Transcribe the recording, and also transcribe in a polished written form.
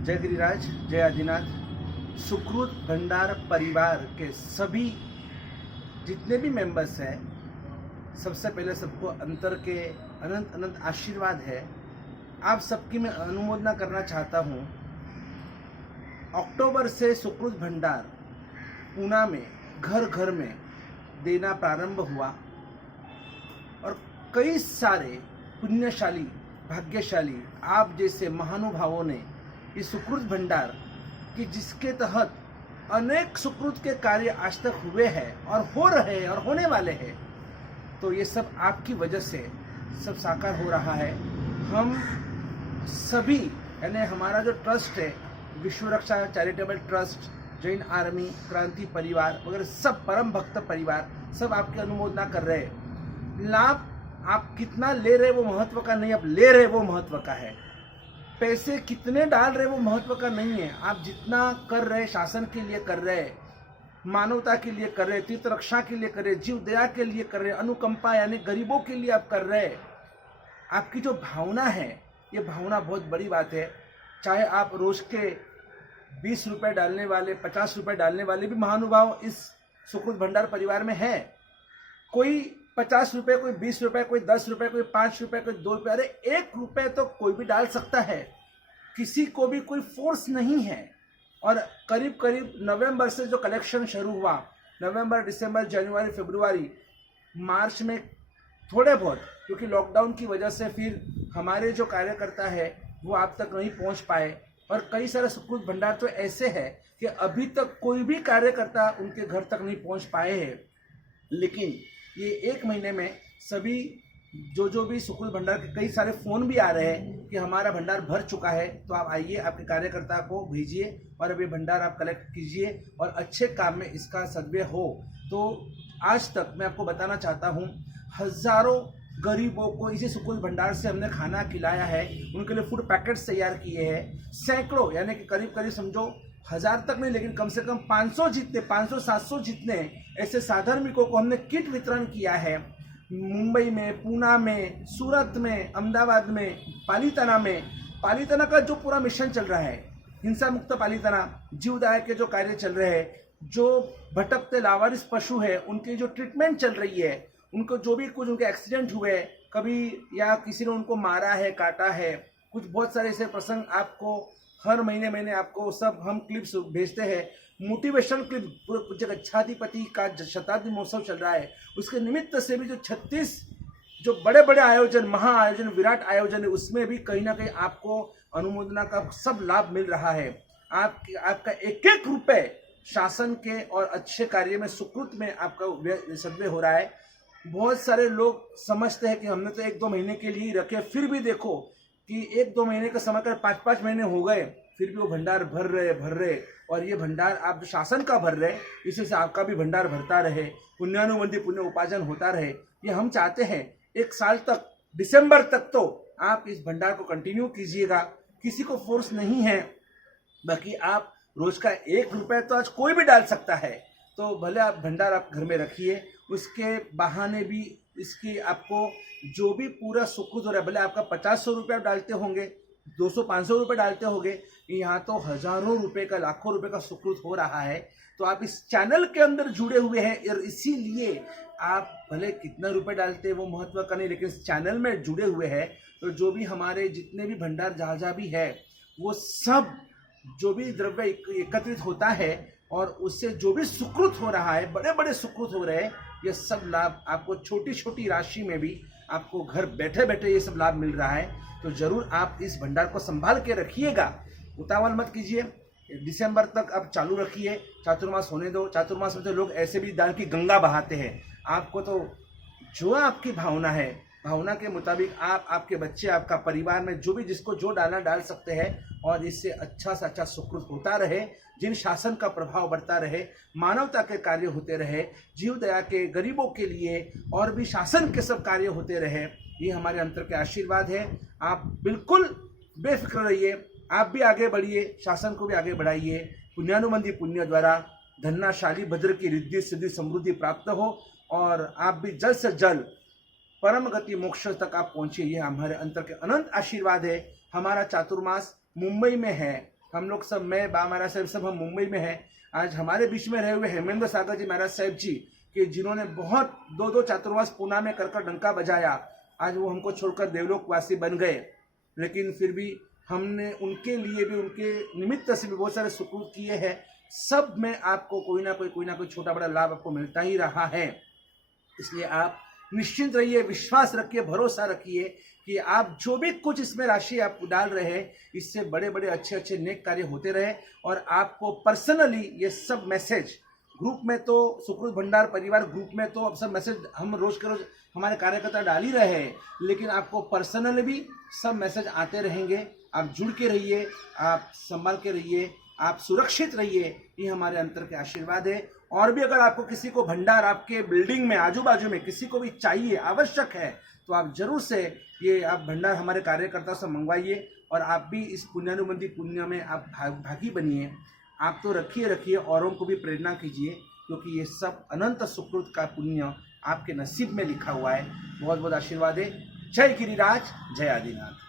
जय गिरिराज, जय आदिनाथ। सुकृत भंडार परिवार के सभी जितने भी मेंबर्स हैं, सबसे पहले सबको अंतर के अनंत अनंत आशीर्वाद है। आप सबकी मैं अनुमोदना करना चाहता हूँ। अक्टूबर से सुकृत भंडार पूना में घर घर में देना प्रारंभ हुआ और कई सारे पुण्यशाली भाग्यशाली आप जैसे महानुभावों ने इस सुकृत भंडार कि जिसके तहत अनेक सुकृत के कार्य आज तक हुए हैं और हो रहे हैं और होने वाले हैं, तो ये सब आपकी वजह से सब साकार हो रहा है। हम सभी यानी हमारा जो ट्रस्ट है, विश्व रक्षा चैरिटेबल ट्रस्ट, जैन आर्मी, क्रांति परिवार वगैरह सब परम भक्त परिवार सब आपकी अनुमोदना कर रहे हैं। लाभ आप कितना ले रहे वो महत्व का नहीं, आप ले रहे वो महत्व का है। पैसे कितने डाल रहे वो महत्व का नहीं है, आप जितना कर रहे शासन के लिए कर रहे, मानवता के लिए कर रहे, तीर्थ रक्षा के लिए कर रहे, जीव दया के लिए कर रहे, अनुकंपा यानी गरीबों के लिए आप कर रहे। आपकी जो भावना है, ये भावना बहुत बड़ी बात है। चाहे आप रोज के 20 रुपए डालने वाले, 50 रुपए डालने वाले भी महानुभाव इस सुकृत भंडार परिवार में है। कोई 50 रुपए, कोई 20 रुपए, कोई 10 रुपए, कोई 5 रुपए, कोई 2 रुपए, अरे 1 रुपए तो कोई भी डाल सकता है। किसी को भी कोई फोर्स नहीं है। और करीब करीब नवंबर से जो कलेक्शन शुरू हुआ, नवंबर, दिसंबर, जनवरी, फरवरी, मार्च में थोड़े बहुत, क्योंकि लॉकडाउन की वजह से फिर हमारे जो कार्यकर्ता है वो आप तक नहीं पहुंच पाए। और कई सारे सुकृत भंडार तो ऐसे हैं कि अभी तक कोई भी कार्यकर्ता उनके घर तक नहीं पहुंच पाए हैं। लेकिन ये 1 महीने में सभी जो भी सुकृत भंडार के कई सारे फोन भी आ रहे हैं कि हमारा भंडार भर चुका है, तो आप आइए, आपके कार्यकर्ता को भेजिए और अभी भंडार आप कलेक्ट कीजिए और अच्छे काम में इसका सदव्यय हो। तो आज तक मैं आपको बताना चाहता हूँ, हजारों गरीबों को इसी सुकृत भंडार से हमने खाना खिलाया है, उनके लिए फूड पैकेट्स तैयार किए हैं। सैकड़ों यानी कि करीब करीब समझो 1000 तक नहीं, लेकिन कम से कम 500 जितने, 500-700 जितने ऐसे साधर्मिकों को हमने किट वितरण किया है। मुंबई में, पूना में, सूरत में, अहमदाबाद में, पालीताना में। पालीताना का जो पूरा मिशन चल रहा है, हिंसा मुक्त पालीताना, जीवदया के जो कार्य चल रहे हैं, जो भटकते लावारिस पशु है उनकी जो ट्रीटमेंट चल रही है, उनको जो भी कुछ उनके एक्सीडेंट हुए कभी या किसी ने उनको मारा है, काटा है, कुछ बहुत सारे ऐसे प्रसंग आपको हर महीने आपको सब हम क्लिप्स भेजते हैं। मोटिवेशनल क्लिप, पूरे जगच्छाधिपति का शताब्दी महोत्सव चल रहा है, उसके निमित्त से भी जो 36 जो बड़े बड़े आयोजन, महा आयोजन, विराट आयोजन है, उसमें भी कहीं ना कहीं आपको अनुमोदना का सब लाभ मिल रहा है। आपका एक एक रुपए शासन के और अच्छे कार्य में, सुकृत में आपका सदव्यय हो रहा है। बहुत सारे लोग समझते हैं कि हमने तो 1-2 महीने के लिए ही रखे, फिर भी देखो कि 1-2 महीने का समय कर 5-5 महीने हो गए, फिर भी वो भंडार भर रहे। और ये भंडार आप जो शासन का भर रहे, इसी से आपका भी भंडार भरता रहे, पुण्यानुबंधी पुण्य उपार्जन होता रहे। ये हम चाहते हैं 1 साल तक, दिसंबर तक तो आप इस भंडार को कंटिन्यू कीजिएगा। किसी को फोर्स नहीं है। बाकी आप रोज का 1 रुपए तो आज कोई भी डाल सकता है, तो भले आप भंडार आप घर में रखिए, उसके बहाने भी इसकी आपको जो भी पूरा सुकृत हो रहा है, भले आपका 50-100 रुपये आप डालते होंगे, 200-500 रुपये डालते होंगे, यहाँ तो हजारों रुपए का, लाखों रुपए का सुकृत हो रहा है। तो आप इस चैनल के अंदर जुड़े हुए हैं और इसीलिए आप भले कितना रुपए डालते हैं वो महत्व का नहीं, लेकिन इस चैनल में जुड़े हुए हैं। तो जो भी हमारे जितने भी भंडार जहाँ भी है, वो सब जो भी द्रव्य एकत्रित होता है और उससे जो भी सुकृत हो रहा है, बड़े बड़े सुकृत हो रहे हैं, ये सब लाभ आपको छोटी छोटी राशि में भी आपको घर बैठे बैठे ये सब लाभ मिल रहा है। तो जरूर आप इस भंडार को संभाल के रखिएगा, उतावल मत कीजिए। दिसंबर तक आप चालू रखिए, चातुर्मास होने दो। चातुर्मास में तो लोग ऐसे भी दान की गंगा बहाते हैं। आपको तो जो आपकी भावना है, भावना के मुताबिक आप, आपके बच्चे, आपका परिवार में जो भी जिसको जो डालना डाल सकते हैं और इससे अच्छा से अच्छा सुकृत होता रहे, जिन शासन का प्रभाव बढ़ता रहे, मानवता के कार्य होते रहे, जीव दया के, गरीबों के लिए और भी शासन के सब कार्य होते रहे। ये हमारे अंतर के आशीर्वाद है। आप बिल्कुल बेफिक्र रहिए, आप भी आगे बढ़िए, शासन को भी आगे बढ़ाइए। पुण्यानुबंधी पुण्य द्वारा धन्नाशाली भद्र की रिद्धि सिद्धि समृद्धि प्राप्त हो और आप भी जल्द से जल्द परम गति मोक्ष तक आप पहुंचे। ये हमारे अंतर के अनंत आशीर्वाद है। हमारा चातुर्मास मुंबई में है, हम लोग सब, मैं बा महाराज साहब सब हम मुंबई में हैं। आज हमारे बीच में रहे हुए हेमेंद्र सागर जी महाराज साहब जी कि जिन्होंने बहुत 2-2 चातुर्मास पूना में कर डंका बजाया, आज वो हमको छोड़कर देवलोकवासी बन गए। लेकिन फिर भी हमने उनके लिए भी, उनके निमित्त से भी बहुत सारे सुकृत किए हैं। सब में आपको कोई ना कोई छोटा बड़ा लाभ आपको मिलता ही रहा है। इसलिए आप निश्चिंत रहिए, विश्वास रखिए, भरोसा रखिए कि आप जो भी कुछ इसमें राशि आप डाल रहे हैं, इससे बड़े बड़े अच्छे नेक कार्य होते रहे। और आपको पर्सनली ये सब मैसेज ग्रुप में तो, सुकृत भंडार परिवार ग्रुप में तो अब सब मैसेज हम रोज के रोज हमारे कार्यकर्ता डाल ही रहे हैं, लेकिन आपको पर्सनली भी सब मैसेज आते रहेंगे। आप जुड़ के रहिए, आप संभाल के रहिए, आप सुरक्षित रहिए, ये हमारे अंतर के आशीर्वाद है। और भी अगर आपको किसी को भंडार आपके बिल्डिंग में आजू बाजू में किसी को भी चाहिए, आवश्यक है, तो आप जरूर से ये आप भंडार हमारे कार्यकर्ताओं से मंगवाइए और आप भी इस पुण्यानुबंधी पुण्य में आप भागी बनिए। आप तो रखिए, औरों को भी प्रेरणा कीजिए, क्योंकि ये सब अनंत सुकृत का पुण्य आपके नसीब में लिखा हुआ है। बहुत बहुत आशीर्वाद है। जय गिरिराज, जय आदिनाथ।